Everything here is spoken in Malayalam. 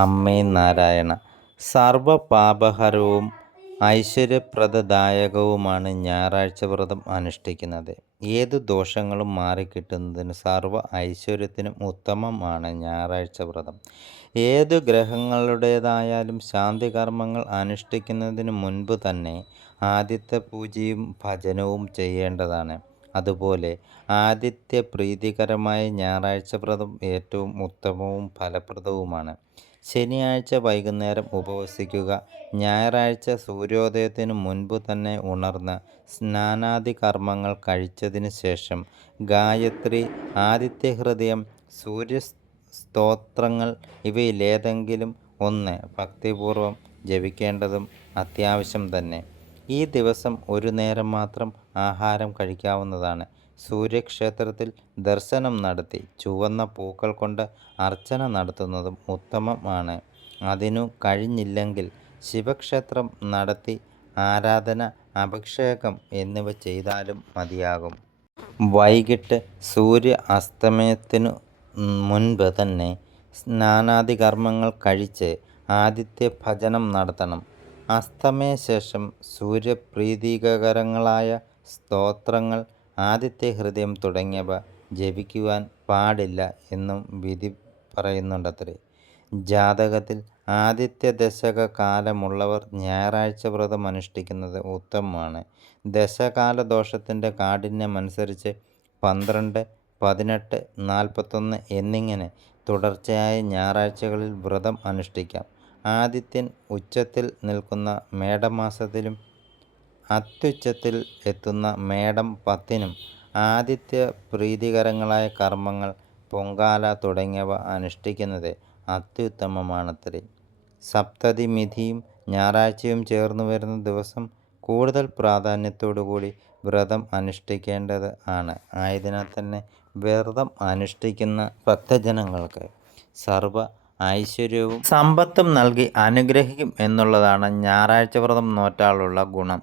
അമ്മേ നാരായണ. സർവപാപഹരവും ഐശ്വര്യപ്രദദായകവുമാണ് ഞായറാഴ്ച വ്രതം അനുഷ്ഠിക്കുന്നത്. ഏത് ദോഷങ്ങളും മാറിക്കിട്ടുന്നതിന് സർവ ഐശ്വര്യത്തിനും ഉത്തമമാണ് ഞായറാഴ്ച വ്രതം. ഏത് ഗ്രഹങ്ങളുടേതായാലും ശാന്തി കർമ്മങ്ങൾ അനുഷ്ഠിക്കുന്നതിന് മുൻപ് തന്നെ ആദിത്യ പൂജയും ഭജനവും ചെയ്യേണ്ടതാണ്. അതുപോലെ ആദിത്യ പ്രീതികരമായ ഞായറാഴ്ച വ്രതം ഏറ്റവും ഉത്തമവും ഫലപ്രദവുമാണ്. ശനിയാഴ്ച വൈകുന്നേരം ഉപവസിക്കുക. ഞായറാഴ്ച സൂര്യോദയത്തിനു മുൻപ് തന്നെ ഉണർന്ന് സ്നാനാദി കർമ്മങ്ങൾ കഴിച്ചതിന് ശേഷം ഗായത്രി ആദിത്യഹൃദയം സൂര്യസ്തോത്രങ്ങൾ ഇവയിലേതെങ്കിലും ഒന്ന് ഭക്തിപൂർവം ജപിക്കേണ്ടതും അത്യാവശ്യം തന്നെ. ഈ ദിവസം ഒരു നേരം മാത്രം ആഹാരം കഴിക്കാവുന്നതാണ്. സൂര്യക്ഷേത്രത്തിൽ ദർശനം നടത്തി ചുവന്ന പൂക്കൾ കൊണ്ട് അർച്ചന നടത്തുന്നതും ഉത്തമമാണ് അതിനു കഴിഞ്ഞില്ലെങ്കിൽ ശിവക്ഷേത്രം നടത്തി ആരാധന അഭിഷേകം എന്നിവ ചെയ്താലും മതിയാകും. വൈകിട്ട് സൂര്യ അസ്തമയത്തിനു മുൻപ് തന്നെ സ്നാനാദി കർമ്മങ്ങൾ കഴിച്ച് ആദിത്യ ഭജനം നടത്തണം. അസ്തമയ ശേഷം സൂര്യപ്രീതികരങ്ങളായ സ്തോത്രങ്ങൾ ആദ്യത്തെ ഹൃദയം തുടങ്ങിയവ ജപിക്കുവാൻ പാടില്ല എന്നും വിധി പറയുന്നുണ്ടത്രേ. ജാതകത്തിൽ ആദിത്യ ദശക കാലമുള്ളവർ ഞായറാഴ്ച വ്രതം അനുഷ്ഠിക്കുന്നത് ഉത്തമമാണ്. ദശകാല ദോഷത്തിന്റെ കാഠിന്യമനുസരിച്ച് പന്ത്രണ്ട് പതിനെട്ട് നാൽപ്പത്തൊന്ന് എന്നിങ്ങനെ തുടർച്ചയായ ഞായറാഴ്ചകളിൽ വ്രതം അനുഷ്ഠിക്കാം. ആദിത്യൻ ഉച്ചത്തിൽ നിൽക്കുന്ന മേടമാസത്തിലും അത്യുച്ചത്തിൽ എത്തുന്ന മേടം പത്തിനും ആദിത്യ പ്രീതികരങ്ങളായ കർമ്മങ്ങൾ പൊങ്കാല തുടങ്ങിയവ അനുഷ്ഠിക്കുന്നത് അത്യുത്തമമാണത്രേ. സപ്തതി മിഥിയും ഞായറാഴ്ചയും ചേർന്നു വരുന്ന ദിവസം കൂടുതൽ പ്രാധാന്യത്തോടുകൂടി വ്രതം അനുഷ്ഠിക്കേണ്ടത് ആണ്. ആയതിനാൽ തന്നെ വ്രതം അനുഷ്ഠിക്കുന്ന ഭക്തജനങ്ങൾക്ക് സർവ ഐശ്വര്യവും സമ്പത്തും നൽകി അനുഗ്രഹിക്കും എന്നുള്ളതാണ് ഞായറാഴ്ച വ്രതം നോറ്റാലുള്ള ഗുണം.